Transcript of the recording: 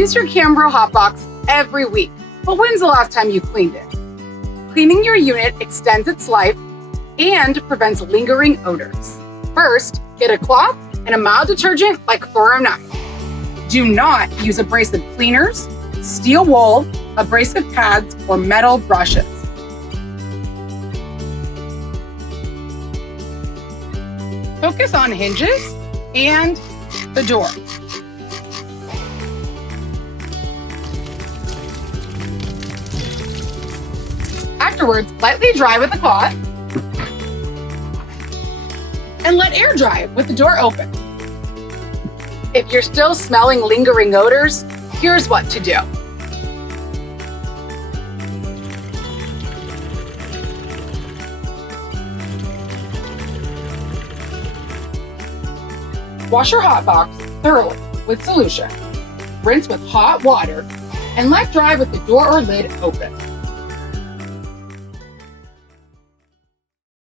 use your Cambro hot box every week, but when's the last time you cleaned it? Cleaning your unit extends its life and prevents lingering odors. First, get a cloth and a mild detergent like 409. Do not use abrasive cleaners, steel wool, abrasive pads, or metal brushes. Focus on hinges and the door. Afterwards, lightly dry with a cloth and let air dry with the door open. If you're still smelling lingering odors, here's what to do. Wash your hot box thoroughly with solution. Rinse with hot water and let dry with the door or lid open.